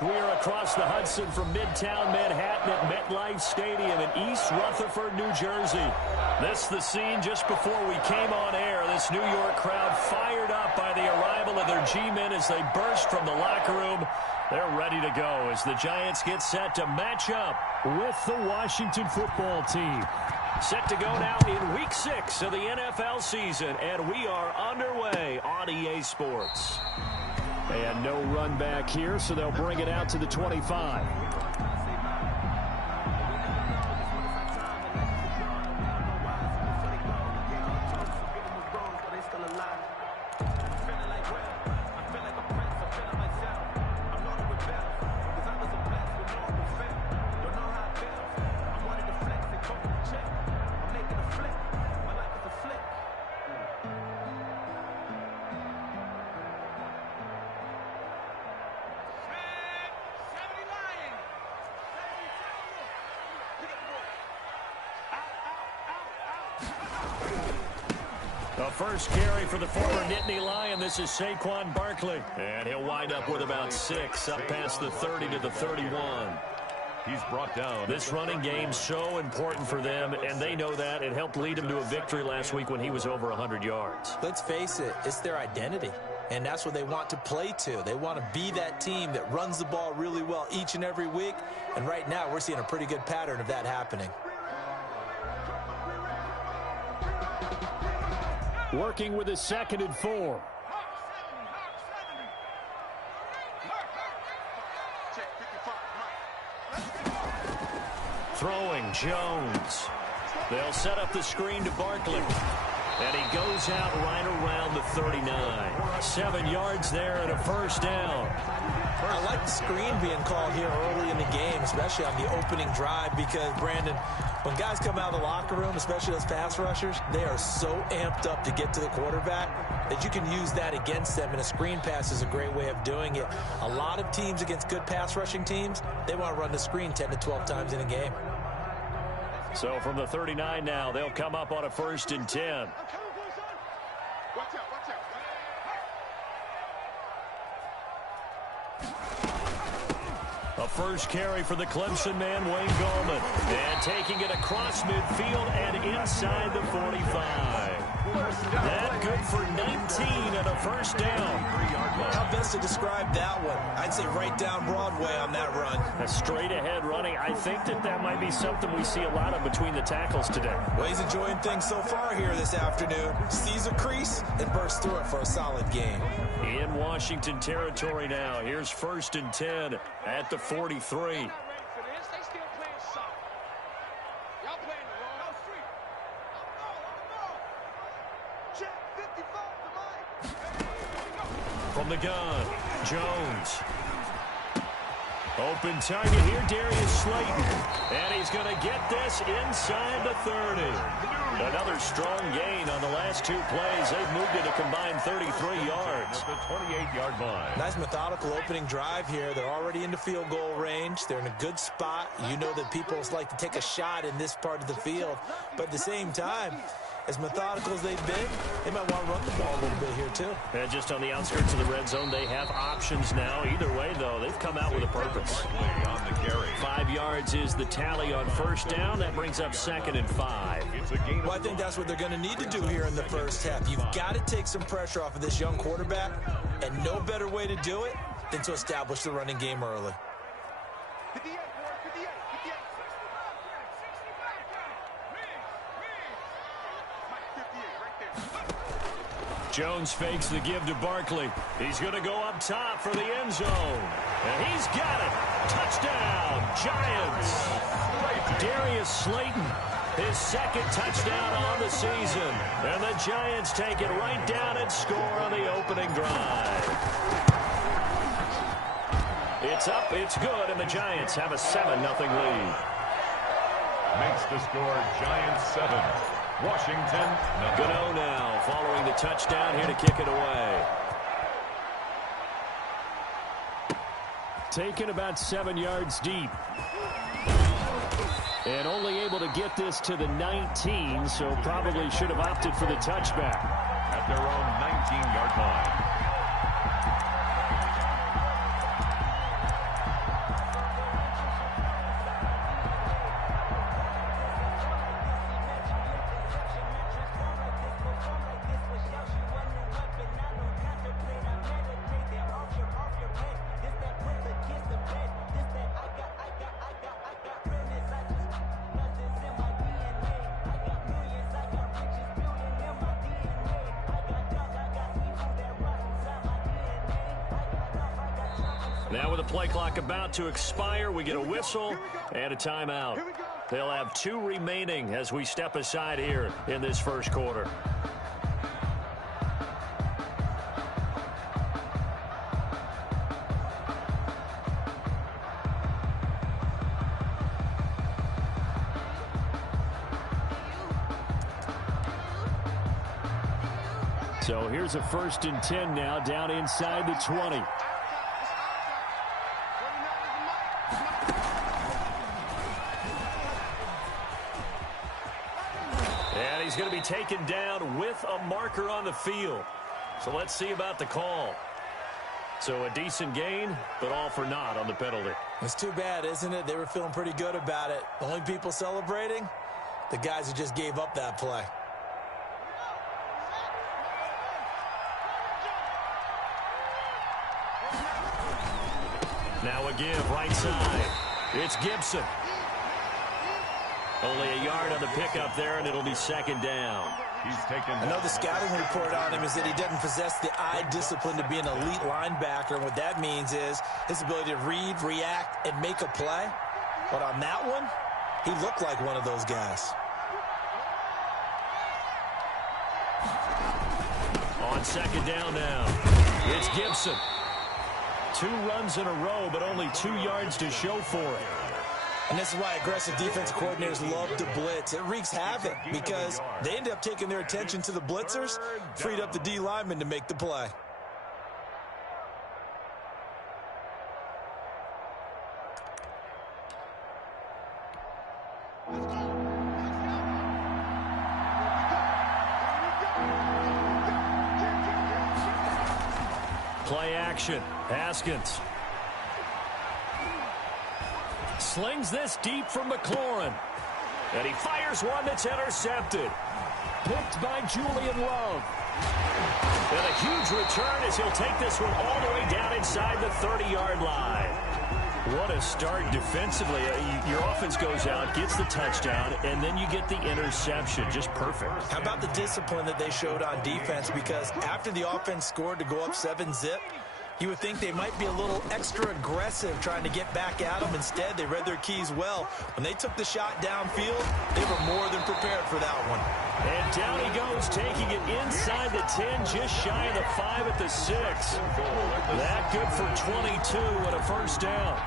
We're across the Hudson from Midtown Manhattan at MetLife Stadium in East Rutherford, New Jersey. This is the scene just before we came on air. This New York crowd fired up by the arrival of their G-men as they burst from the locker room. They're ready to go as the Giants get set to match up with the Washington football team. Set to go now in Week 6 of the NFL season, and we are underway on EA Sports. And no run back here, so they'll bring it out to the 25. The first carry for the former Nittany Lion. This is Saquon Barkley. And he'll wind up with about 6 up past the 30 to the 31. He's brought down. This running game so important for them, and they know that. It helped lead them to a victory last week when he was over 100 yards. Let's face it, it's their identity. And that's what they want to play to. They want to be that team that runs the ball really well each and every week. And right now, we're seeing a pretty good pattern of that happening. Working with a 2nd and 4. Throwing Jones. They'll set up the screen to Barkley. And he goes out right around the 39. 7 yards there and a first down. I like the screen being called here early in the game, especially on the opening drive, because, Brandon, when guys come out of the locker room, especially those pass rushers, they are so amped up to get to the quarterback that you can use that against them, and a screen pass is a great way of doing it. A lot of teams against good pass rushing teams, they want to run the screen 10 to 12 times in a game. So from the 39 now, they'll come up on a 1st and 10. A first carry for the Clemson man, Wayne Gallman. And taking it across midfield and inside the 45. That good for 19 and a first down. How best to describe that one? I'd say right down Broadway on that run. A straight ahead running. I think that might be something we see a lot of between the tackles today. Well, he's enjoying things so far here this afternoon. Sees a crease and bursts through it for a solid game. In Washington territory now. Here's 1st and 10 at the 43. From the gun, Jones. Open target here, Darius Slayton. And he's going to get this inside the 30. Another strong gain on the last 2 plays. They've moved it a combined 33 yards. At the 28-yard line. Nice methodical opening drive here. They're already into field goal range. They're in a good spot. You know that people like to take a shot in this part of the field. But at the same time, as methodical as they've been, they might want to run the ball a little bit here too. And just on the outskirts of the red zone, they have options now. Either way, though, they've come out with a purpose. On the carry. 5 yards is the tally on first down. That brings up 2nd and 5. Well, I think that's what they're going to need to do here in the first half. You've got to take some pressure off of this young quarterback, and no better way to do it than to establish the running game early. Jones fakes the give to Barkley. He's going to go up top for the end zone. And he's got it. Touchdown, Giants. Darius Slayton, his 2nd touchdown on the season. And the Giants take it right down and score on the opening drive. It's up, it's good, and the Giants have a 7-0 lead. Makes the score Giants 7. Washington, Gano now following the touchdown here to kick it away. Taken about 7 yards deep. And only able to get this to the 19, so probably should have opted for the touchback. At their own 19-yard line. Now with the play clock about to expire, we get a whistle and a timeout. They'll have 2 remaining as we step aside here in this first quarter. So here's a 1st and 10 now, down inside the 20. And he's going to be taken down with a marker on the field. So let's see about the call. So a decent gain, but all for naught on the penalty. It's too bad, isn't it? They were feeling pretty good about it. The only people celebrating, the guys who just gave up that play. Now a give, right side. It's Gibson. Only a yard on the pickup there, and it'll be 2nd down. He's taken. I know the scouting report on him is that he doesn't possess the eye discipline to be an elite linebacker, and what that means is his ability to read, react, and make a play. But on that one, he looked like one of those guys. On 2nd down now, it's Gibson. 2 runs in a row, but only 2 yards to show for it. And this is why aggressive defense coordinators love to blitz. It wreaks havoc because they end up taking their attention to the blitzers, freed up the D lineman to make the play. Play action. Haskins slings this deep from McLaurin. And he fires one that's intercepted. Picked by Julian Love. And a huge return as he'll take this one all the way down inside the 30-yard line. What a start defensively. Your offense goes out, gets the touchdown, and then you get the interception. Just perfect. How about the discipline that they showed on defense? Because after the offense scored to go up 7-zip, you would think they might be a little extra aggressive trying to get back at them. Instead, they read their keys well. When they took the shot downfield, they were more than prepared for that one. And down he goes, taking it inside the 10, just shy of the 5 at the 6. That good for 22 and a 1st down.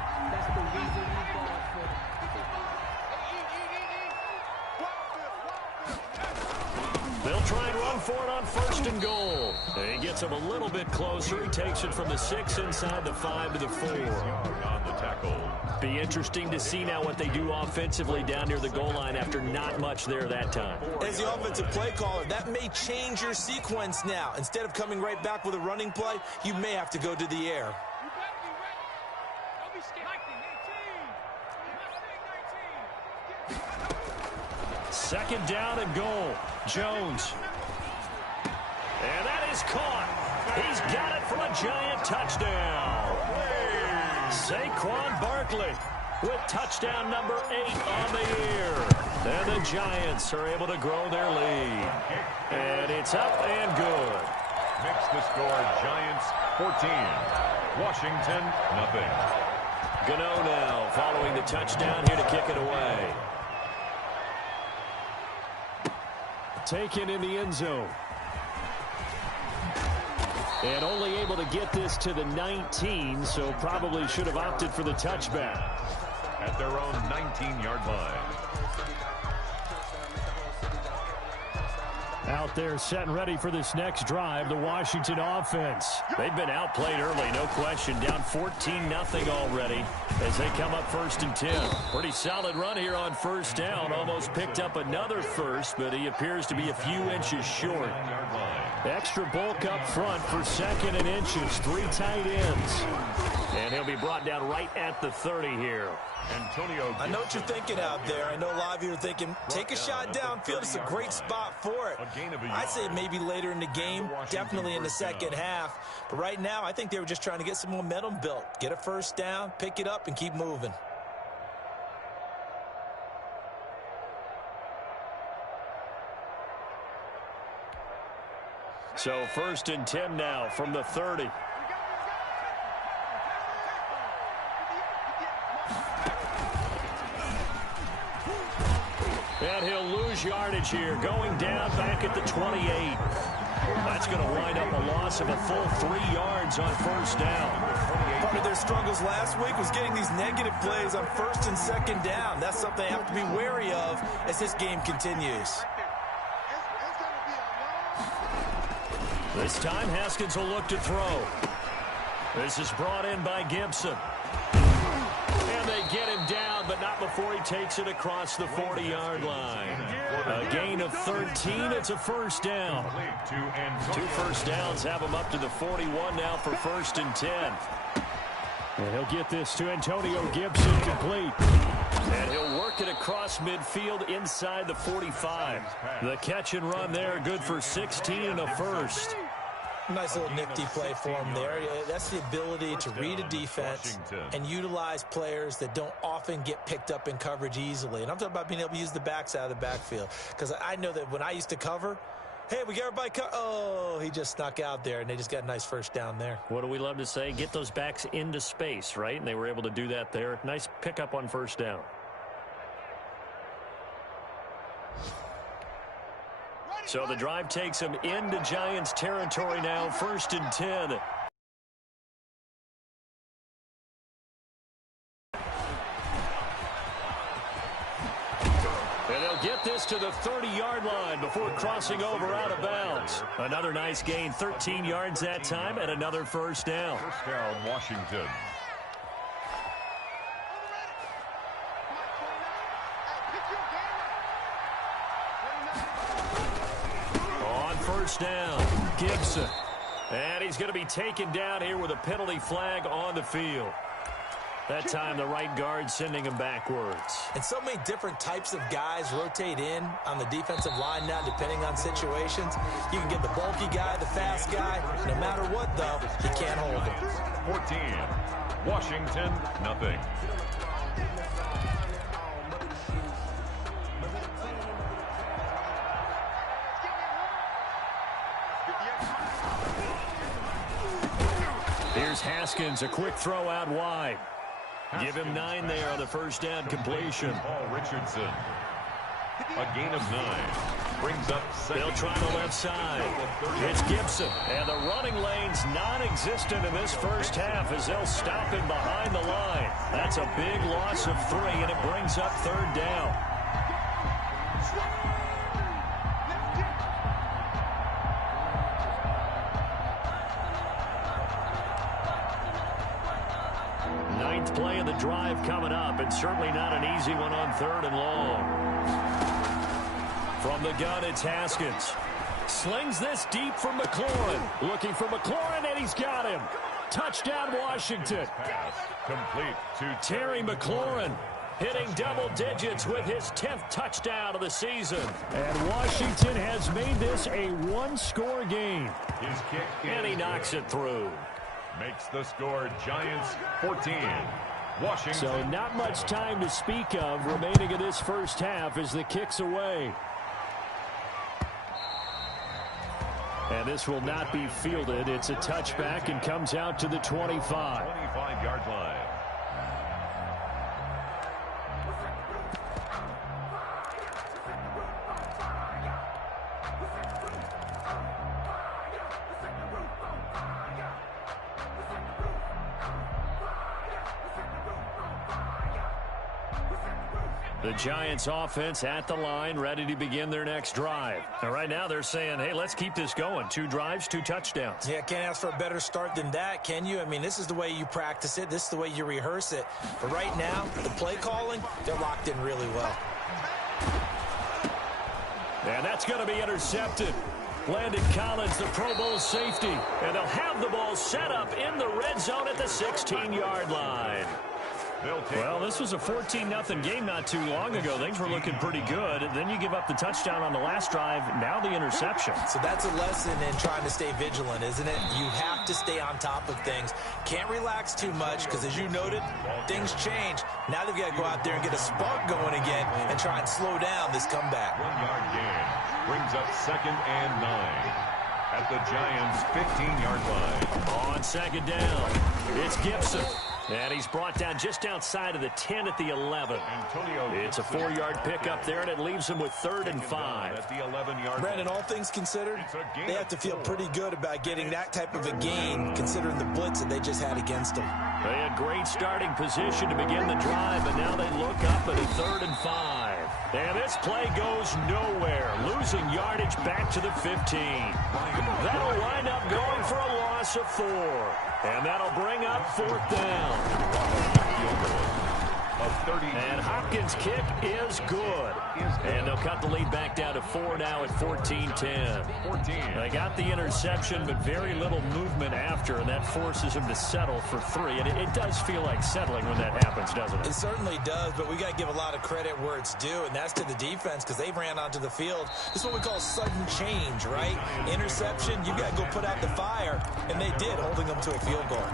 They'll try and run for it on 1st and goal. And he gets him a little bit closer. He takes it from the 6 inside the 5 to the 4. On the tackle. Be interesting to see now what they do offensively down near the goal line after not much there that time. As the offensive play caller, that may change your sequence now. Instead of coming right back with a running play, you may have to go to the air. 2nd down and goal. Jones. And that is caught. He's got it for a giant touchdown. Saquon Barkley with touchdown number 8 on the year. And the Giants are able to grow their lead. And it's up and good. Makes the score Giants 14. Washington nothing. Gano now following the touchdown here to kick it away. Taken in the end zone. And only able to get this to the 19, so probably should have opted for the touchback. At their own 19-yard line. Out there set and ready for this next drive, the Washington offense. They've been outplayed early, no question. Down 14-0 already as they come up 1st and 10. Pretty solid run here on 1st down. Almost picked up another first, but he appears to be a few inches short. Extra bulk up front for 2nd and inches. 3 tight ends. And he'll be brought down right at the 30 here. Antonio. I know what you're thinking out there. I know a lot of you are thinking, take a shot downfield. It's a great spot for it. I'd say maybe later in the game, definitely in the second half. But right now, I think they were just trying to get some momentum built. Get a 1st down, pick it up, and keep moving. So 1st and 10 now from the 30. And he'll lose yardage here, going down back at the 28. That's going to wind up a loss of a full 3 yards on first down. Part of their struggles last week was getting these negative plays on first and second down. That's something they have to be wary of as this game continues. This time, Haskins will look to throw. This is brought in by Gibson. And they get him down, but not before he takes it across the 40-yard line. A gain of 13. It's a first down. 2 first downs have him up to the 41 now for first and 10. And he'll get this to Antonio Gibson, complete. And he'll work it across midfield inside the 45. The catch and run there, good for 16 and a first. Nice little nifty play for him there. That's the ability to read a defense and utilize players that don't often get picked up in coverage easily. And I'm talking about being able to use the backs out of the backfield. Because I know that when I used to cover, hey, we got everybody oh, he just snuck out there, and they just got a nice first down there. What do we love to say? Get those backs into space, right? And they were able to do that there. Nice pickup on first down. So the drive takes him into Giants territory now, first and 10. And they'll get this to the 30-yard line before crossing over out of bounds. Another nice gain, 13 yards that time, and another first down. First down, Washington. First down, Gibson. And he's going to be taken down here with a penalty flag on the field. That time the right guard sending him backwards. And so many different types of guys rotate in on the defensive line now depending on situations. You can get the bulky guy, the fast guy. No matter what, though, you can't hold him. 14. Washington, nothing. Here's Haskins, a quick throw out wide. Give him 9 there on the first down completion. Paul Richardson. A gain of 9. Brings up second. They'll try the left side. It's Gibson. And the running lane's non-existent in this first half as they'll stop him behind the line. That's a big loss of 3, and it brings up third down. Ninth play of the drive coming up, and certainly not an easy one on third and long. From the gun, it's Haskins. Slings this deep for McLaurin. Looking for McLaurin, and he's got him. Touchdown, Washington. Pass complete to Terry McLaurin hitting double digits with his 10th touchdown of the season. And Washington has made this a one-score game. His kick And he knocks it through. makes the score Giants 14. Washington. So not much time to speak of remaining in this first half as the kick's away. And this will not be fielded. It's a touchback and comes out to the 25. 25-yard line. The Giants offense at the line, ready to begin their next drive. And right now they're saying, hey, let's keep this going. 2 drives, 2 touchdowns. Yeah, can't ask for a better start than that, can you? I mean, this is the way you practice it. This is the way you rehearse it. But right now, the play calling, they're locked in really well. And that's going to be intercepted. Landon Collins, the Pro Bowl safety. And they'll have the ball set up in the red zone at the 16-yard line. Well, this was a 14-0 game not too long ago. Things were looking pretty good. Then you give up the touchdown on the last drive. Now the interception. So that's a lesson in trying to stay vigilant, isn't it? You have to stay on top of things. Can't relax too much because, as you noted, things change. Now they've got to go out there and get a spark going again and try and slow down this comeback. 1-yard gain brings up 2nd and 9 at the Giants' 15-yard line. On second down, it's Gibson. And he's brought down just outside of the 10 at the 11. It's a 4-yard pickup there, and it leaves him with 3rd and 5. At the 11-yard Brandon, all things considered, they have to feel pretty good about getting that type of a gain, considering the blitz that they just had against them. They had great starting position to begin the drive, but now they look up at a 3rd and 5. And this play goes nowhere, losing yardage back to the 15. That'll wind up going for a loss of 4. And that'll bring up 4th down. And Hopkins' kick is good. And they'll cut the lead back down to 4 now at 14-10. They got the interception, but very little movement after, and that forces them to settle for 3. And it does feel like settling when that happens, doesn't it? It certainly does, but we got to give a lot of credit where it's due, and that's to the defense because they ran onto the field. This is what we call sudden change, right? Interception, you got to go put out the fire, and they did, holding them to a field goal.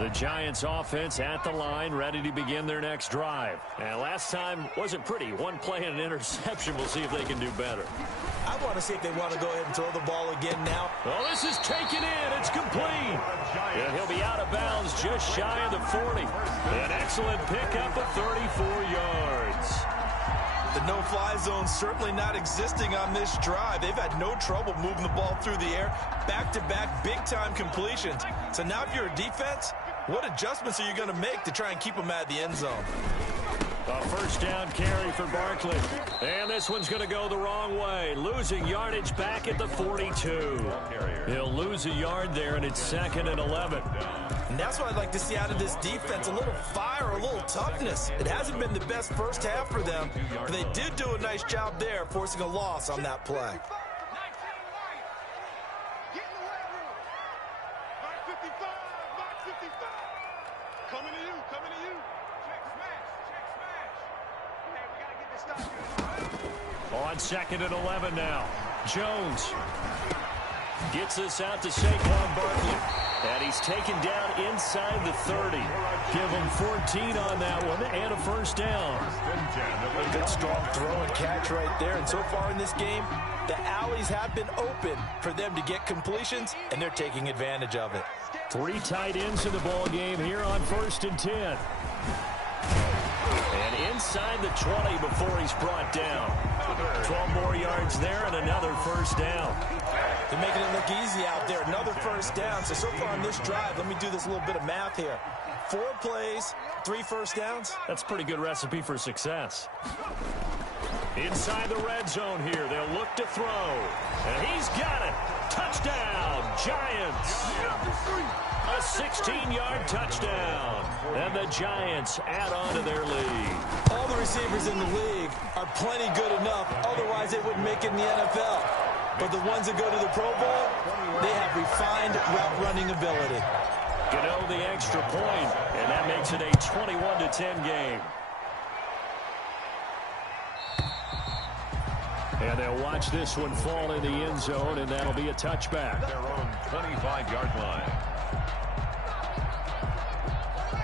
The Giants offense at the line, ready to begin their next drive. And last time wasn't pretty. One play and an interception. We'll see if they can do better. I want to see if they want to go ahead and throw the ball again now. Oh, this is taken in. It's complete. And he'll be out of bounds just shy of the 40. An excellent pickup of 34 yards. The no-fly zone certainly not existing on this drive. They've had no trouble moving the ball through the air. Back-to-back big-time completions. So now if you're a defense, what adjustments are you going to make to try and keep them out of the end zone? A 1st down carry for Barkley. And this one's going to go the wrong way. Losing yardage back at the 42. He'll lose a yard there, and it's 2nd and 11. And that's what I'd like to see out of this defense, a little fire, a little toughness. It hasn't been the best first half for them, but they did do a nice job there, forcing a loss on that play. On 2nd and 11 now. Jones gets this out to Saquon Barkley. And he's taken down inside the 30. Give him 14 on that one and a 1st down. Good strong throw and catch right there. And so far in this game, the alleys have been open for them to get completions, and they're taking advantage of it. 3 tight ends in the ball game here on 1st and 10. And inside the 20 before he's brought down. 12 more yards there and another 1st down. They're making it look easy out there. Another 1st down. So far on this drive, let me do this little bit of math here. 4 plays, 3 1st downs. That's a pretty good recipe for success. Inside the red zone here. They'll look to throw. And he's got it. Touchdown, Giants. A 16-yard touchdown. And the Giants add on to their lead. All the receivers in the league are plenty good enough. Otherwise, they wouldn't make it in the NFL. But the ones that go to the Pro Bowl, they have refined route running ability. Gano the extra point, and that makes it a 21-10 game. And they'll watch this one fall in the end zone, and that'll be a touchback. Their own 25-yard line.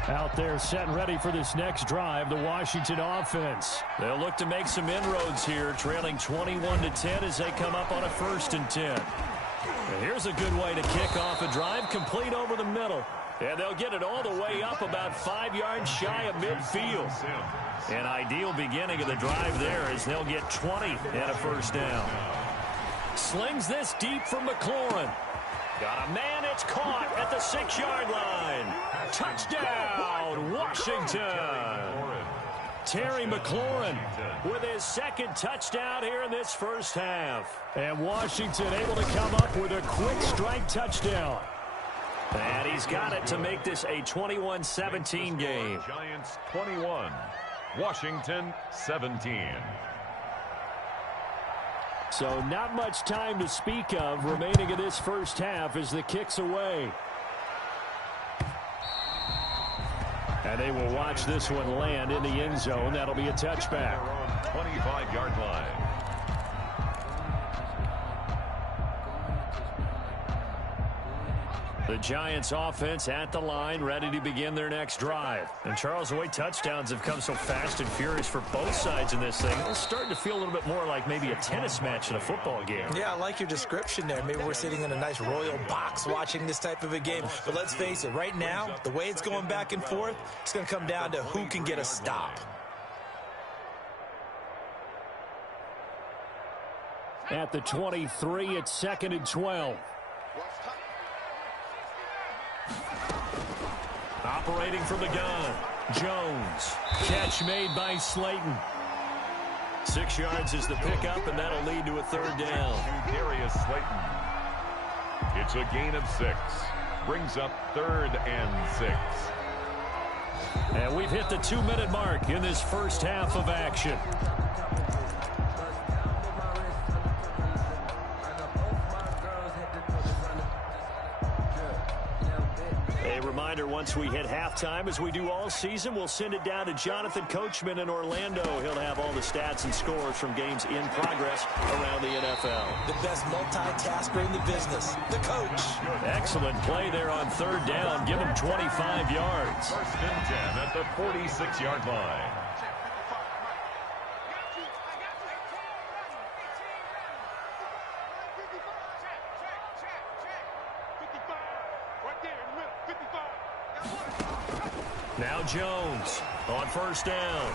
Out there set and ready for this next drive, the Washington offense. They'll look to make some inroads here, trailing 21-10 as they come up on a 1st and 10. And here's a good way to kick off a drive, complete over the middle. And they'll get it all the way up about 5 yards shy of midfield. An ideal beginning of the drive there as they'll get 20 and a 1st down. Slings this deep for McLaurin. Got a man, it's caught at the 6-yard line. Touchdown, Washington. Terry McLaurin with his 2nd touchdown here in this 1st half. And Washington able to come up with a quick strike touchdown. And he's got it to make this a 21-17 game. Giants 21, Washington 17. So not much time to speak of remaining in this 1st half as the kick's away. And they will watch this one land in the end zone. That'll be a touchback. 25-yard line. The Giants offense at the line, ready to begin their next drive. And Charles, the way touchdowns have come so fast and furious for both sides in this thing, it's starting to feel a little bit more like maybe a tennis match in a football game. Yeah, I like your description there. Maybe we're sitting in a nice royal box watching this type of a game. But let's face it, right now, the way it's going back and forth, it's going to come down to who can get a stop. At the 23, it's 2nd and 12. Operating from the gun, Jones. Catch made by Slayton. 6 yards is the pickup, and that'll lead to a third down. Darius Slayton. It's a gain of 6. Brings up 3rd and 6. And we've hit the 2-minute mark in this first half of action. Reminder, once we hit halftime, as we do all season, we'll send it down to Jonathan Coachman in Orlando. He'll have all the stats and scores from games in progress around the NFL. The best multitasker in the business, the coach. Excellent play there on 3rd down. Give him 25 yards. 1st and 10 at the 46-yard line. Now Jones on 1st down.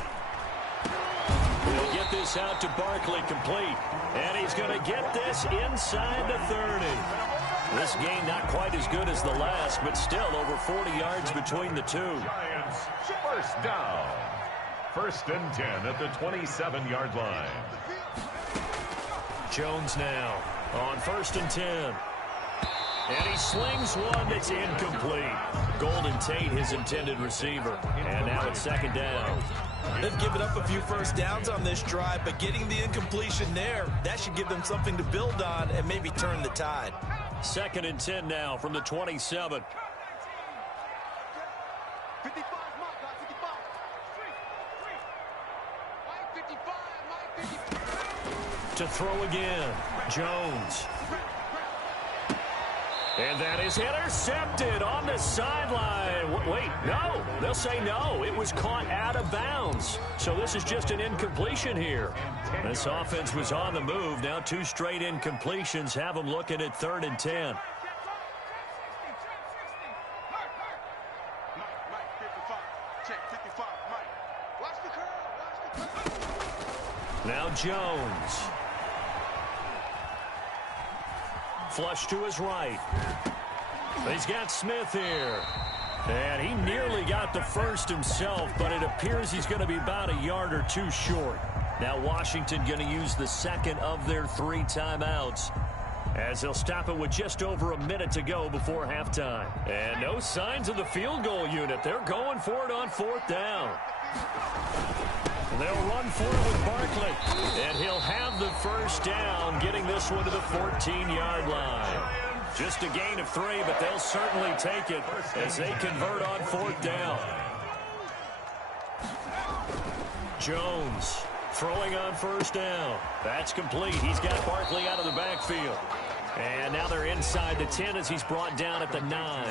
He'll get this out to Barkley, complete. And he's going to get this inside the 30. This game not quite as good as the last, but still over 40 yards between the two. Giants, 1st down. 1st and 10 at the 27-yard line. Jones now on 1st and 10. And he slings one that's incomplete. Golden Tate, his intended receiver. And now it's 2nd down. They've given up a few first downs on this drive, but getting the incompletion there, that should give them something to build on and maybe turn the tide. 2nd and 10 now from the 27. To throw again, Jones. And that is intercepted on the sideline. Wait, no. They'll say no. It was caught out of bounds. So this is just an incompletion here. This offense was on the move. Now 2 straight incompletions have them looking at 3rd and 10. Now Jones. Flush to his right. He's got Smith here. And he nearly got the first himself, but it appears he's going to be about a yard or 2 short. Now Washington going to use the 2nd of their 3 timeouts, as they'll stop it with just over a minute to go before halftime. And no signs of the field goal unit. They're going for it on 4th down. They'll run for it with Barkley. And he'll have the first down, getting this one to the 14-yard line. Just a gain of 3, but they'll certainly take it as they convert on 4th down. Jones throwing on 1st down. That's complete. He's got Barkley out of the backfield. And now they're inside the 10 as he's brought down at the 9.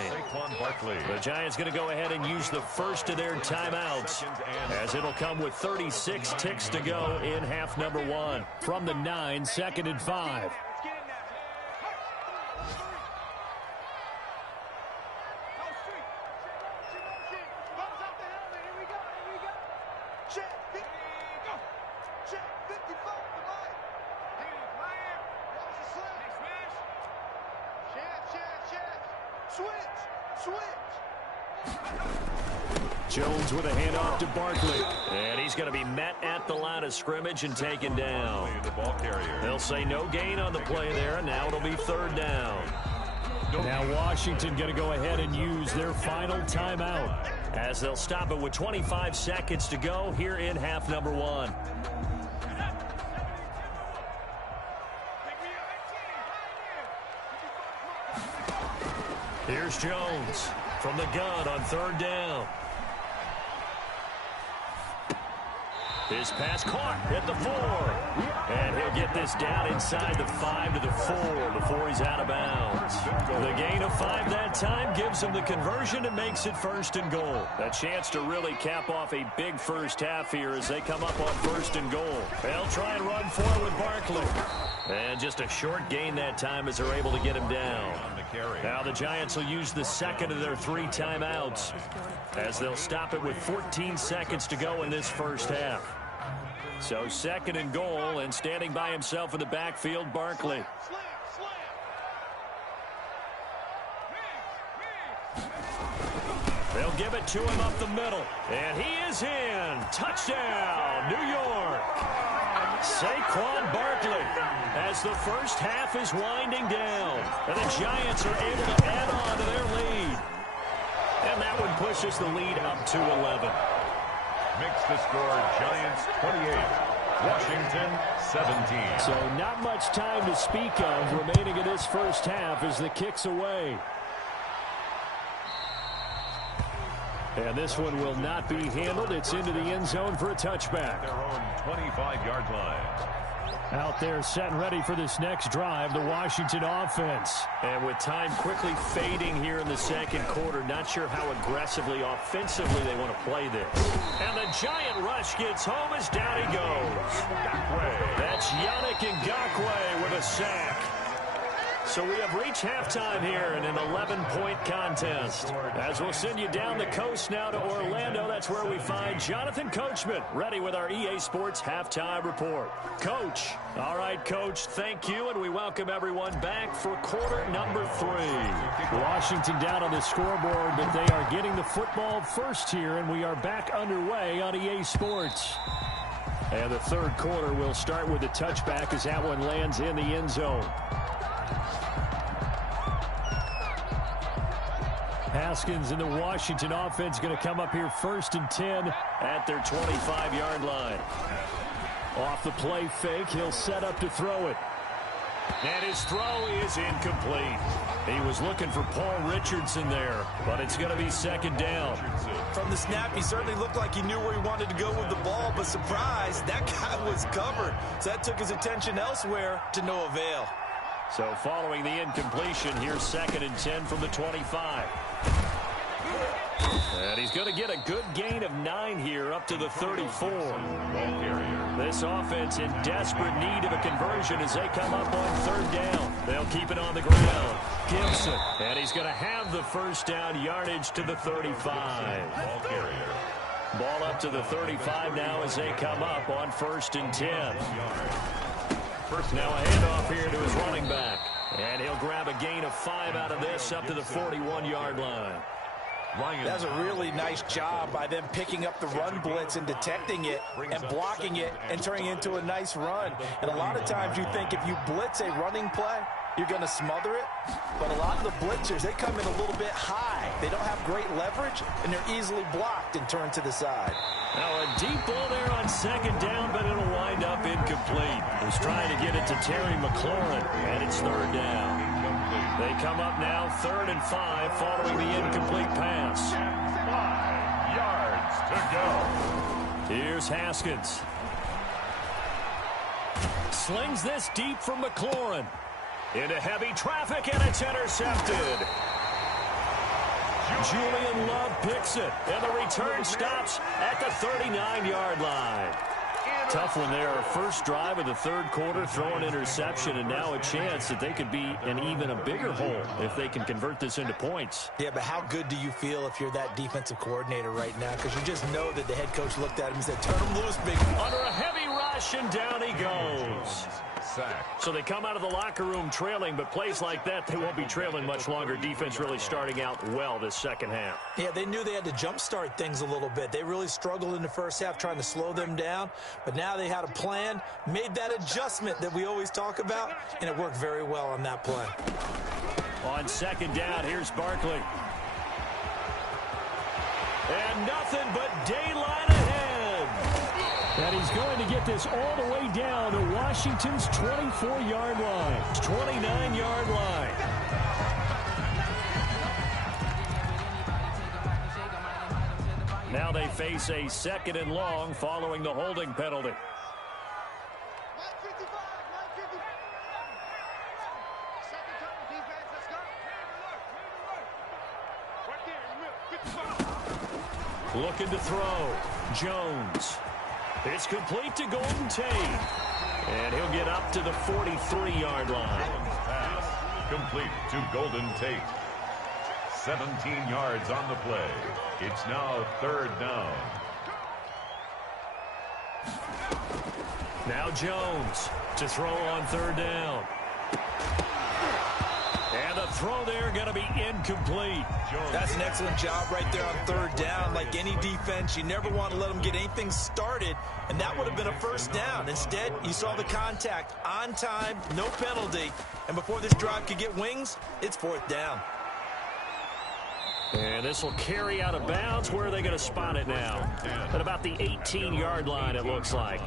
The Giants going to go ahead and use the first of their timeouts, as it'll come with 36 ticks to go in half number 1. From the 9, 2nd and 5. Jones with a handoff to Barkley. And he's going to be met at the line of scrimmage and taken down. They'll say no gain on the play there, and now it'll be 3rd down. Now Washington going to go ahead and use their final timeout, as they'll stop it with 25 seconds to go here in half number 1. Here's Jones from the gun on 3rd down. His pass caught at the 4. And he'll get this down inside the 5 to the 4 before he's out of bounds. The gain of 5 that time gives him the conversion and makes it 1st and goal. A chance to really cap off a big first half here as they come up on 1st and goal. They'll try and run forward with Barkley. And just a short gain that time as they're able to get him down. Now the Giants will use the 2nd of their 3 timeouts as they'll stop it with 14 seconds to go in this first half. So 2nd and goal, and standing by himself in the backfield, Barkley. They'll give it to him up the middle. And he is in. Touchdown, New York. Saquon Barkley as the first half is winding down. And the Giants are able to add on to their lead. And that one pushes the lead up to 11. Makes the score Giants 28, Washington 17. So not much time to speak of remaining in this first half as the kick's away. And this one will not be handled. It's into the end zone for a touchback. Their own 25-yard line. Out there set and ready for this next drive, the Washington offense. And with time quickly fading here in the second quarter, not sure how aggressively, offensively they want to play this. And the giant rush gets home as down he goes. That's Yannick Ngakoue with a sack. So we have reached halftime here in an 11-point contest. As we'll send you down the coast now to Orlando, that's where we find Jonathan Coachman, ready with our EA Sports Halftime Report. Coach. All right, Coach, thank you, and we welcome everyone back for quarter number 3. Washington down on the scoreboard, but they are getting the football first here, and we are back underway on EA Sports. And the third quarter will start with a touchback as that one lands in the end zone. Haskins and the Washington offense going to come up here 1st and 10 at their 25-yard line. Off the play fake, he'll set up to throw it. And his throw is incomplete. He was looking for Paul Richardson there, but it's going to be 2nd down. From the snap, he certainly looked like he knew where he wanted to go with the ball, but surprise, that guy was covered. So that took his attention elsewhere to no avail. So following the incompletion, here's 2nd and 10 from the 25. And he's going to get a good gain of 9 here up to the 34. This offense in desperate need of a conversion as they come up on 3rd down. They'll keep it on the ground. Gibson. And he's going to have the first down yardage to the 35. Ball up to the 35 now as they come up on 1st and 10. Now a handoff here to his running back. And he'll grab a gain of 5 out of this up to the 41-yard line. That's a really nice job by them picking up the run blitz and detecting it and blocking it and turning it into a nice run. And a lot of times you think if you blitz a running play, you're going to smother it. But a lot of the blitzers, they come in a little bit high. They don't have great leverage, and they're easily blocked and turned to the side. Now a deep ball there on 2nd down, but it'll wind up incomplete. He's trying to get it to Terry McLaurin, and it's 3rd down. They come up now 3rd and 5 following the incomplete pass. 5 yards to go. Here's Haskins. Slings this deep from McLaurin. Into heavy traffic, and it's intercepted. Julian Love picks it, and the return stops at the 39-yard line. Tough one there. First drive of the 3rd quarter, throw an interception, and now a chance that they could be in even a bigger hole if they can convert this into points. Yeah, but how good do you feel if you're that defensive coordinator right now? Because you just know that the head coach looked at him and said, turn him loose, big. Under a heavy rush, and down he goes. So they come out of the locker room trailing, but plays like that, they won't be trailing much longer. Defense really starting out well this second half. Yeah, they knew they had to jumpstart things a little bit. They really struggled in the first half trying to slow them down, but now they had a plan, made that adjustment that we always talk about, and it worked very well on that play. On 2nd down, here's Barkley. And nothing but daylight ahead. And he's going to get this all the way down to Washington's 24-yard line. 29-yard line. Now they face a 2nd and long following the holding penalty. Looking to throw. Jones. It's complete to Golden Tate. And he'll get up to the 43-yard line. Pass complete to Golden Tate. 17 yards on the play. It's now 3rd down. Now Jones to throw on 3rd down. And the throw there going to be incomplete. That's an excellent job right there on 3rd down. Like any defense, you never want to let them get anything started, and that would have been a 1st down. Instead, you saw the contact on time, no penalty, and before this drive could get wings, it's 4th down. And this will carry out of bounds. Where are they going to spot it now? At about the 18-yard line, it looks like.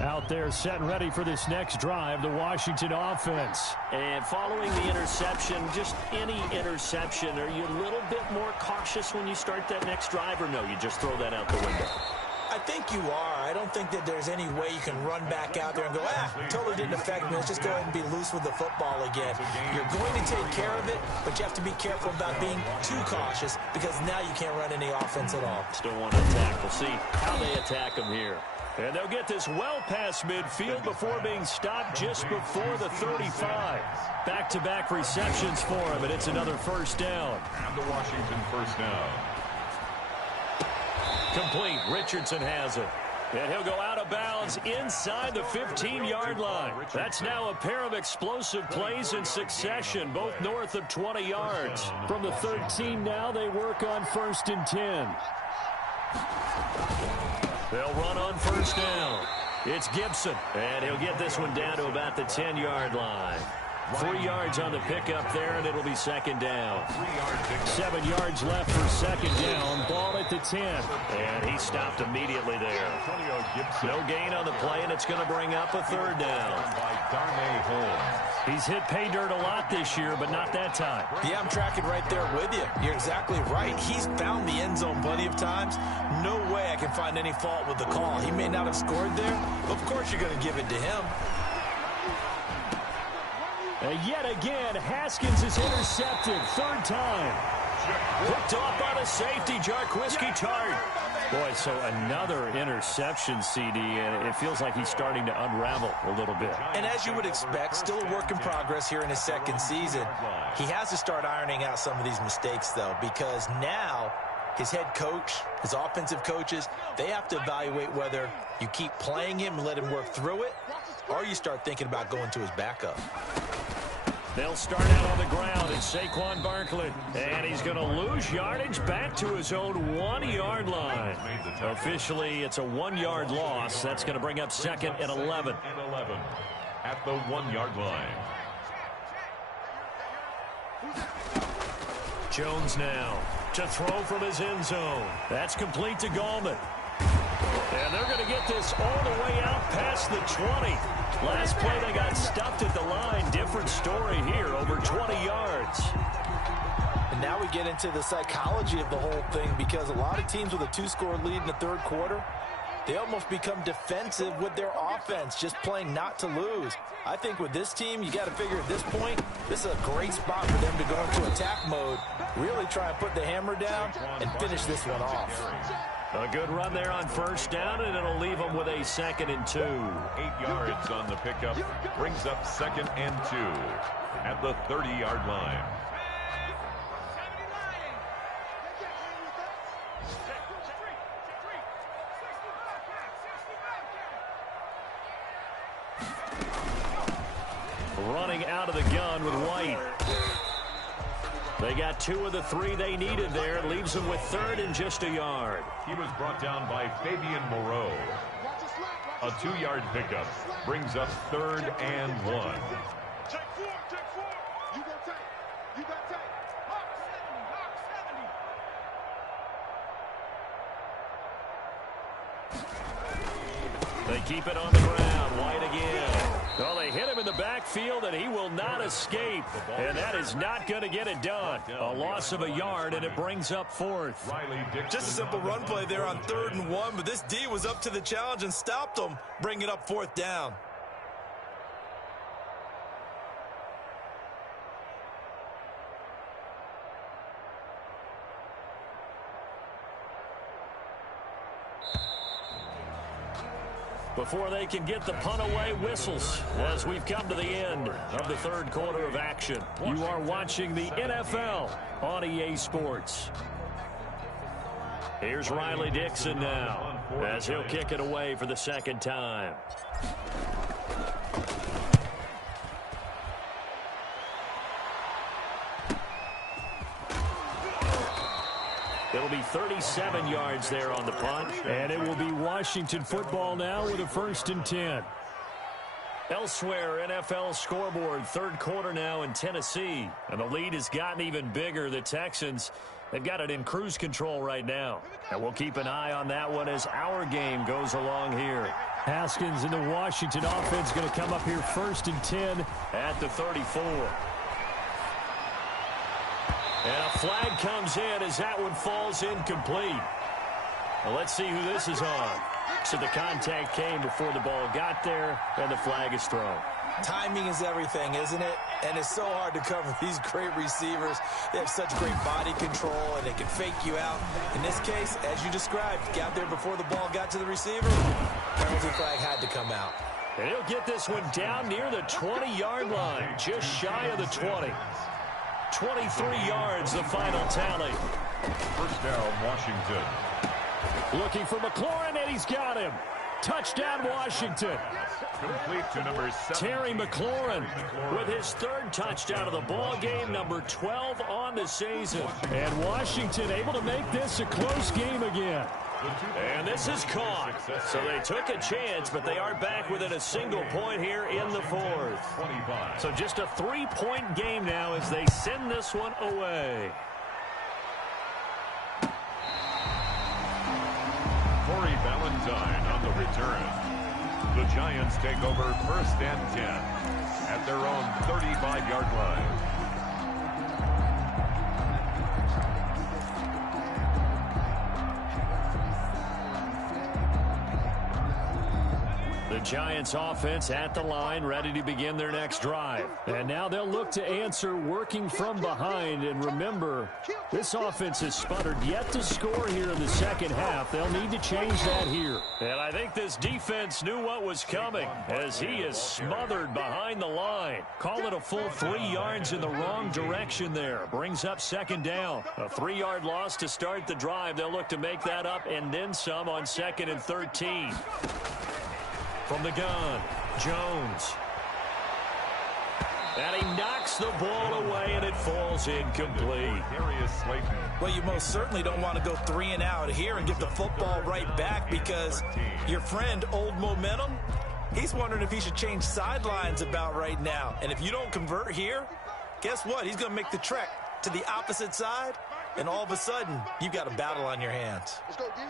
Out there set and ready for this next drive, the Washington offense. And following the interception, just any interception, are you a little bit more cautious when you start that next drive, or no, you just throw that out the window? I think you are. I don't think that there's any way you can run back out there and go, totally didn't affect me. Let's just go ahead and be loose with the football again. You're going to take care of it, but you have to be careful about being too cautious because now you can't run any offense at all. Still want to attack. We'll see how they attack them here. And they'll get this well past midfield before being stopped just before the 35. Back-to-back receptions for him, and it's another 1st down. And the Washington 1st down. Complete. Richardson has it. And he'll go out of bounds inside the 15-yard line. That's now a pair of explosive plays in succession, both north of 20 yards. From the 13 now, they work on 1st and 10. They'll run on 1st down. It's Gibson, and he'll get this one down to about the 10-yard line. 3 yards on the pickup there, and it'll be 2nd down. 7 yards left for 2nd down. Ball at the 10. And he stopped immediately there. No gain on the play, and it's going to bring up a 3rd down. He's hit pay dirt a lot this year, but not that time. Yeah, I'm tracking right there with you. You're exactly right. He's found the end zone plenty of times. No way I can find any fault with the call. He may not have scored there. Of course you're going to give it to him. Yet again, Haskins is intercepted. 3rd time. Picked off by the safety, Jarquiski Tart. Boy, so another interception, CD, and it feels like he's starting to unravel a little bit. And as you would expect, still a work in progress here in his 2nd season. He has to start ironing out some of these mistakes, though, because now his head coach, his offensive coaches, they have to evaluate whether you keep playing him and let him work through it, or you start thinking about going to his backup. They'll start out on the ground. It's Saquon Barkley. And he's going to lose yardage back to his own 1-yard line. Officially, it's a 1-yard loss. That's going to bring up 2nd and 11. At the 1-yard line. Jones now to throw from his end zone. That's complete to Gallman. And they're going to get this all the way out past the 20. Last play, they got stuffed at the line. Different story here, over 20 yards. And now we get into the psychology of the whole thing, because a lot of teams with a 2-score lead in the 3rd quarter, they almost become defensive with their offense, just playing not to lose. I think with this team, you got to figure at this point, this is a great spot for them to go into attack mode, really try and put the hammer down and finish this one off. A good run there on 1st down, and it'll leave them with a 2nd and 2. 8 yards on the pickup, brings up 2nd and 2 at the 30-yard line. Running out of the gun with White. They got 2 of the 3 they needed there. Leaves them with 3rd and just a yard. He was brought down by Fabian Moreau. A 2-yard pickup brings up 3rd and 1. They keep it on the ground. White again. Well, they hit him in the backfield, and he will not escape. And that is not going to get it done. A loss of a yard, and it brings up fourth. Just a simple run play there on 3rd and 1, but this D was up to the challenge and stopped him, bringing up 4th down. Before they can get the punt away, whistles as we've come to the end of the 3rd quarter of action. You are watching the NFL on EA Sports. Here's Riley Dixon now as he'll kick it away for the 2nd time. It'll be 37 yards there on the punt. And it will be Washington football now with a 1st and 10. Elsewhere, NFL scoreboard, 3rd quarter now in Tennessee. And the lead has gotten even bigger. The Texans, they've got it in cruise control right now. And we'll keep an eye on that one as our game goes along here. Haskins in the Washington offense going to come up here 1st and 10 at the 34. And a flag comes in as that one falls incomplete. Well, let's see who this is on. So the contact came before the ball got there, and the flag is thrown. Timing is everything, isn't it? And it's so hard to cover these great receivers. They have such great body control, and they can fake you out. In this case, as you described, got there before the ball got to the receiver. Penalty flag had to come out. And he'll get this one down near the 20-yard line, just shy of the 20. 23 yards, the final tally. 1st down, Washington. Looking for McLaurin, and he's got him. Touchdown, Washington. Complete to number 7. Terry McLaurin with his 3rd touchdown of the ball game, number 12 on the season. And Washington able to make this a close game again. And this is caught. So they took a chance, but they are back within a single point here in the 4th. So just a 3-point game now as they send this one away. Corey Valentine on the return. The Giants take over 1st and 10 at their own 35-yard line. The Giants offense at the line, ready to begin their next drive. And now they'll look to answer working from behind. And remember, this offense has sputtered yet to score here in the 2nd half. They'll need to change that here. And I think this defense knew what was coming as he is smothered behind the line. Call it a full 3 yards in the wrong direction there. Brings up 2nd down. A 3-yard loss to start the drive. They'll look to make that up and then some on 2nd and 13. From the gun, Jones. And he knocks the ball away, and it falls incomplete. Well, you most certainly don't want to go 3 and out here and get the football right back because your friend, Old Momentum, he's wondering if he should change sidelines about right now. And if you don't convert here, guess what? He's going to make the trek to the opposite side, and all of a sudden, you've got a battle on your hands. Let's go, D.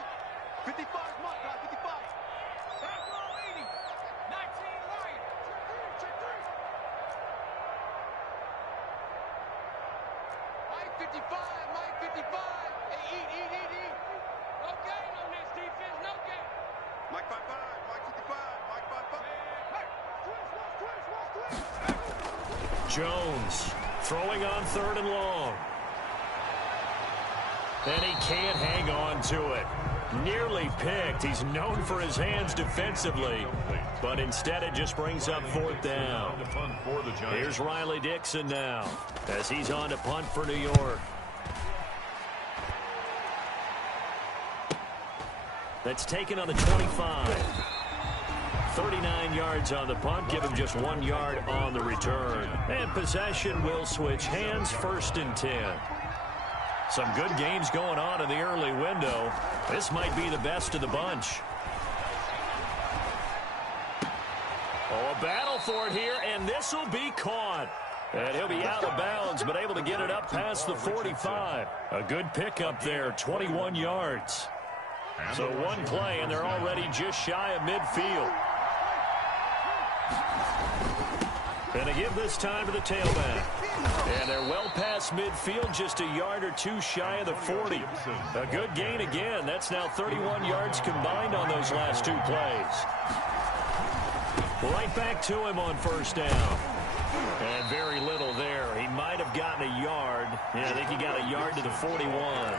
55, come on, 55. Jones throwing on 3rd and long. And he can't hang on to it. Nearly picked. He's known for his hands defensively, but instead it just brings up 4th down. Here's Riley Dixon now as he's on to punt for New York. That's taken on the 25. 39 yards on the punt, give him just 1 yard on the return. And possession will switch hands, 1st and 10. Some good games going on in the early window. This might be the best of the bunch. Oh, a battle for it here, and this will be caught. And he'll be out of bounds, but able to get it up past the 45. A good pickup there, 21 yards. So one play, and they're already just shy of midfield. And they give this time to the tailback. And they're well past midfield, just a yard or two shy of the 40. A good gain again. That's now 31 yards combined on those last two plays. Right back to him on first down. And very little there. He might have gotten a yard. Yeah, I think he got a yard to the 41.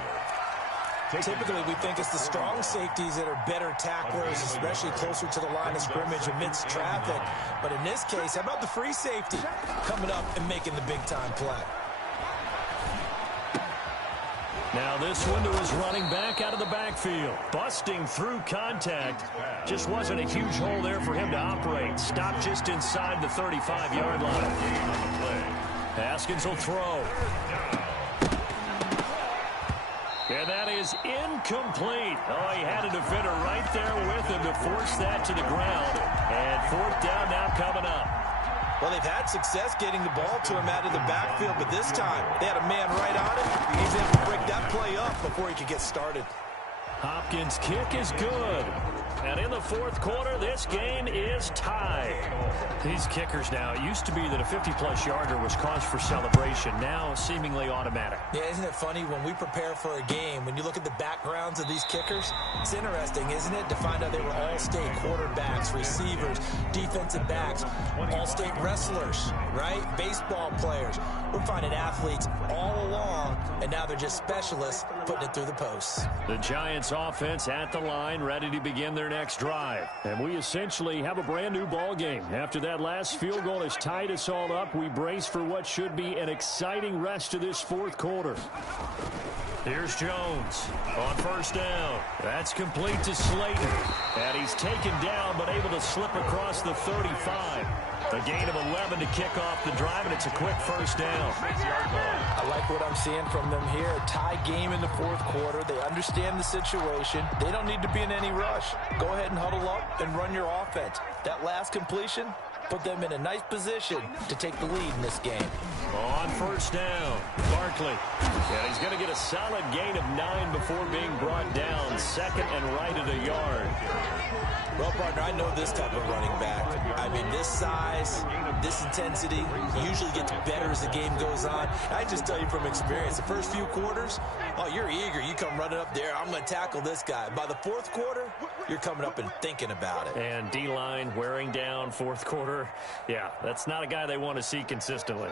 Typically, we think it's the strong safeties that are better tacklers, especially closer to the line of scrimmage amidst traffic. But in this case, how about the free safety coming up and making the big-time play? Now this one to his running back out of the backfield. Busting through contact. Just wasn't a huge hole there for him to operate. Stopped just inside the 35-yard line. Haskins will throw. And that is incomplete. Oh, he had a defender right there with him to force that to the ground. And fourth down now coming up. Well, they've had success getting the ball to him out of the backfield, but this time they had a man right on him. He's able to break that play up before he could get started. Hopkins' kick is good. And in the fourth quarter, this game is tied. These kickers now, it used to be that a 50-plus yarder was cause for celebration. Now, seemingly automatic. Yeah, isn't it funny when we prepare for a game, when you look at the backgrounds of these kickers, it's interesting, isn't it, to find out they were all-state quarterbacks, receivers, defensive backs, all-state wrestlers, right? Baseball players. We're finding athletes all along, and now they're just specialists putting it through the posts. The Giants offense at the line, ready to begin their next drive. And we essentially have a brand new ball game. After that last field goal has tied us all up, we brace for what should be an exciting rest of this fourth quarter. Here's Jones on first down. That's complete to Slayton. And he's taken down but able to slip across the 35. A gain of 11 to kick off the drive, and it's a quick first down. I like what I'm seeing from them here. A tie game in the fourth quarter. They understand the situation. They don't need to be in any rush. Go ahead and huddle up and run your offense. That last completion put them in a nice position to take the lead in this game. On first down, Barkley. And he's going to get a solid gain of 9 before being brought down. Second and right at a yard. Well, partner, I know this type of running back. I mean, this size, this intensity usually gets better as the game goes on. I just tell you from experience, the first few quarters, oh, you're eager. You come running up there, I'm going to tackle this guy. By the fourth quarter, you're coming up and thinking about it. And D-line wearing down fourth quarter. Yeah, that's not a guy they want to see consistently.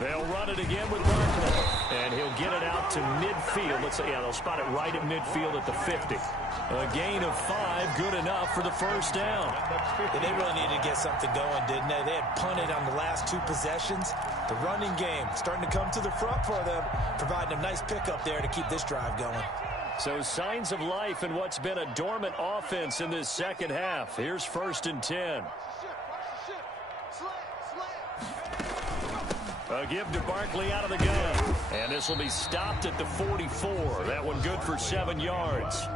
They'll run it again with Barkley. And he'll get it out to midfield. Let's say, yeah, they'll spot it right at midfield at the 50. A gain of 5, good enough for the first down. Yeah, they really needed to get something going, didn't they? They had punted on the last 2 possessions. The running game starting to come to the front for them, providing a nice pickup there to keep this drive going. So signs of life in what's been a dormant offense in this second half. Here's first and 10. A give to Barkley out of the gun. And this will be stopped at the 44. That one good for 7 yards.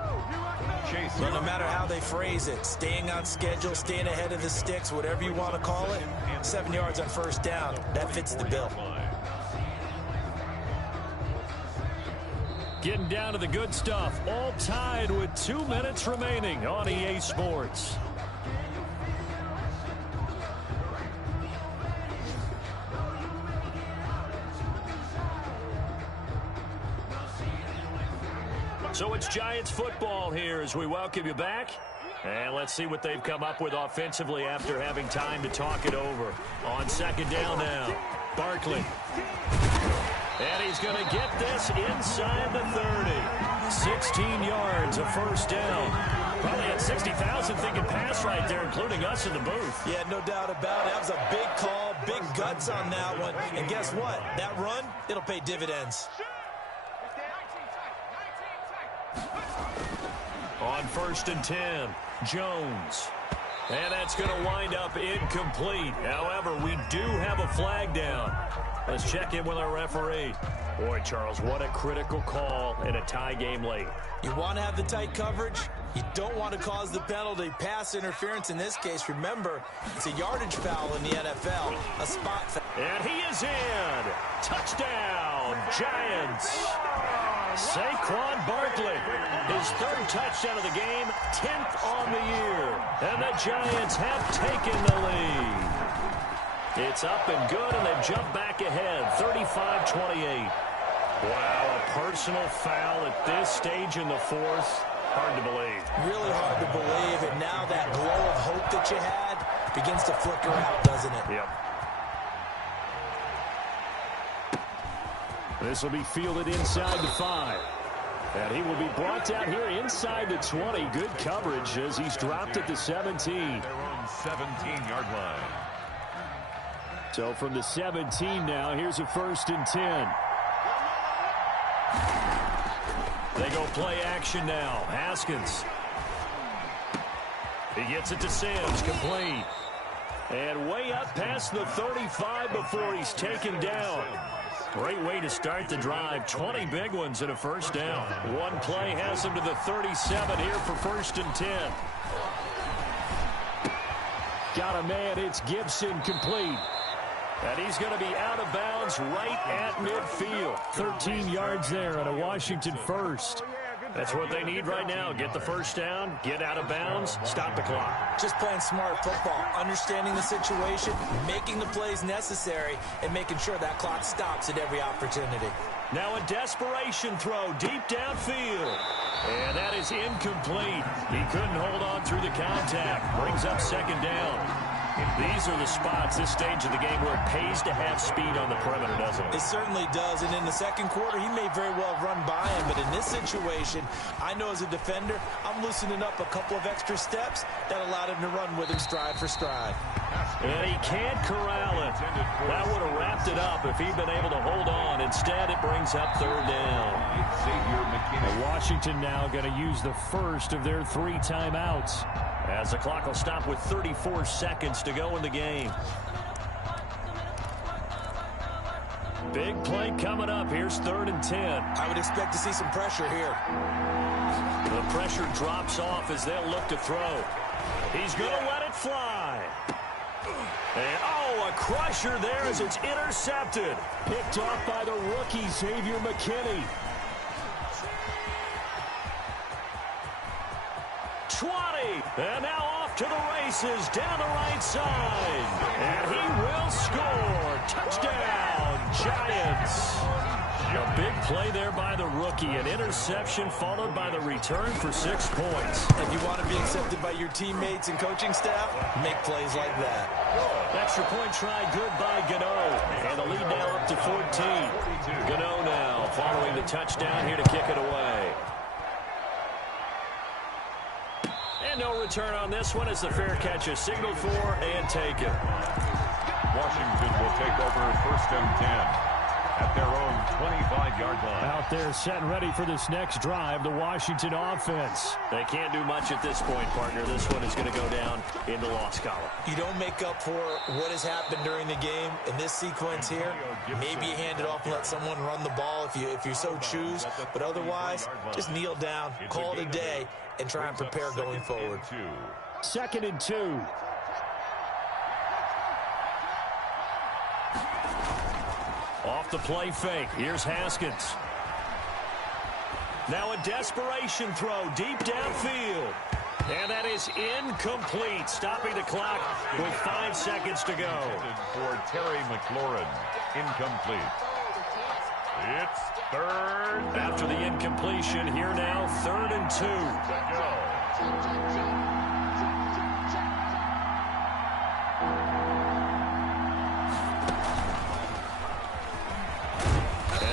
Well, no matter how they phrase it, staying on schedule, staying ahead of the sticks, whatever you want to call it, 7 yards on first down, that fits the bill. Getting down to the good stuff. All tied with 2 minutes remaining on EA Sports. So it's Giants football here as we welcome you back. And let's see what they've come up with offensively after having time to talk it over. On second down now, Barkley. And he's going to get this inside the 30. 16 yards, a first down. Probably had 60,000 thinking pass right there, including us in the booth. Yeah, no doubt about it. That was a big call, big guts on that one. And guess what? That run, it'll pay dividends. On first and 10, Jones. And that's going to wind up incomplete. However, we do have a flag down. Let's check in with our referee. Boy, Charles, what a critical call in a tie game late. You want to have the tight coverage? You don't want to cause the penalty. Pass interference in this case. Remember, it's a yardage foul in the NFL, a spot foul. And he is in. Touchdown, Giants. Saquon Barkley, his third touchdown of the game, 10th on the year. And the Giants have taken the lead. It's up and good, and they jump back ahead, 35-28. Wow, a personal foul at this stage in the fourth. Hard to believe. Really hard to believe, and now that glow of hope that you had begins to flicker out, doesn't it? Yep. This will be fielded inside the 5. And he will be brought down here inside the 20. Good coverage as he's dropped at the 17. Their own 17-yard line. So from the 17 now, here's a 1st and 10. They go play action now. Haskins. He gets it to Sims, complete. And way up past the 35 before he's taken down. Great way to start the drive. 20 big ones and a first down. One play has him to the 37 here for 1st and 10. Got a man, it's Gibson, complete. And he's going to be out of bounds right at midfield. 13 yards there on a Washington first. That's what they need right now. Get the first down, get out of bounds, stop the clock. Just playing smart football, understanding the situation, making the plays necessary, and making sure that clock stops at every opportunity. Now a desperation throw deep downfield. And that is incomplete. He couldn't hold on through the contact. Brings up 2nd down. These are the spots, this stage of the game, where it pays to have speed on the perimeter, doesn't it? It certainly does, and in the second quarter, he may very well run by him, but in this situation, I know as a defender, I'm loosening up a couple of extra steps that allowed him to run with him stride for stride. And he can't corral it. That would have wrapped it up if he'd been able to hold on. Instead, it brings up 3rd down. Washington now going to use the first of their 3 timeouts, as the clock will stop with 34 seconds to go in the game. Big play coming up. Here's 3rd and 10. I would expect to see some pressure here. The pressure drops off as they'll look to throw. He's going to let it fly. And, oh, a crusher there as it's intercepted. Picked off by the rookie, Xavier McKinney. 20, and now off to the races down the right side. And he will score. Touchdown, Giants. A big play there by the rookie. An interception followed by the return for 6 points. If you want to be accepted by your teammates and coaching staff, make plays like that. Extra point try good by Gano. And the lead now up to 14. Gano now following the touchdown here to kick it away. And no return on this one as the fair catch is signaled for and taken. Washington will take over 1st and 10 at their own 25-yard line. Out there set and ready for this next drive, the Washington offense. They can't do much at this point, partner. This one is going to go down in the loss column. You don't make up for what has happened during the game in this sequence here. Maybe you hand it off and let someone run the ball if you so choose. But otherwise, just kneel down, call it a day, and try and prepare going forward. 2nd and 2. Off the play fake. Here's Haskins. Now a desperation throw deep downfield. And that is incomplete. Stopping the clock with 5 seconds to go. For Terry McLaurin. Incomplete. It's 3rd. After the incompletion, here now, 3rd and 2.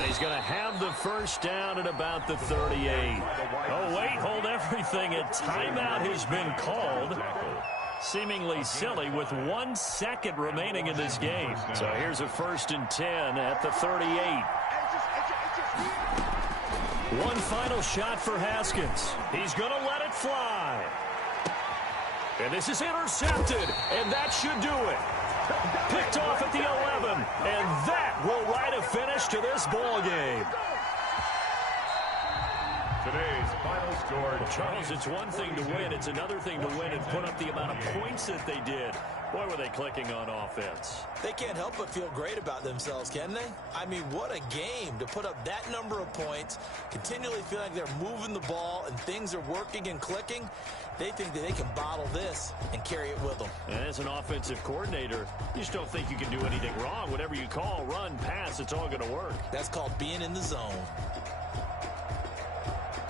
He's going to have the first down at about the 38. Oh, wait, hold everything. A timeout has been called. Seemingly silly with 1 second remaining in this game. So here's a 1st and 10 at the 38. One final shot for Haskins. He's going to let it fly. And this is intercepted, and that should do it. Picked off at the 11, and that will write a finish to this ball game. Today's final score. Charles, it's one thing to win. It's another thing to win and put up the amount of points that they did. Boy, were they clicking on offense. They can't help but feel great about themselves, can they? I mean, what a game to put up that number of points, continually feel like they're moving the ball and things are working and clicking. They think that they can bottle this and carry it with them. And as an offensive coordinator, you just don't think you can do anything wrong. Whatever you call, run, pass, it's all going to work. That's called being in the zone.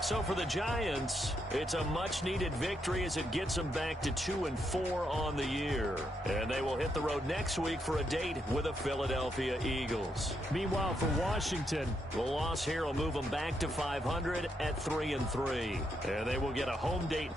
So for the Giants, it's a much-needed victory as it gets them back to 2-4 on the year. And they will hit the road next week for a date with the Philadelphia Eagles. Meanwhile, for Washington, the loss here will move them back to 500 at 3-3. And they will get a home date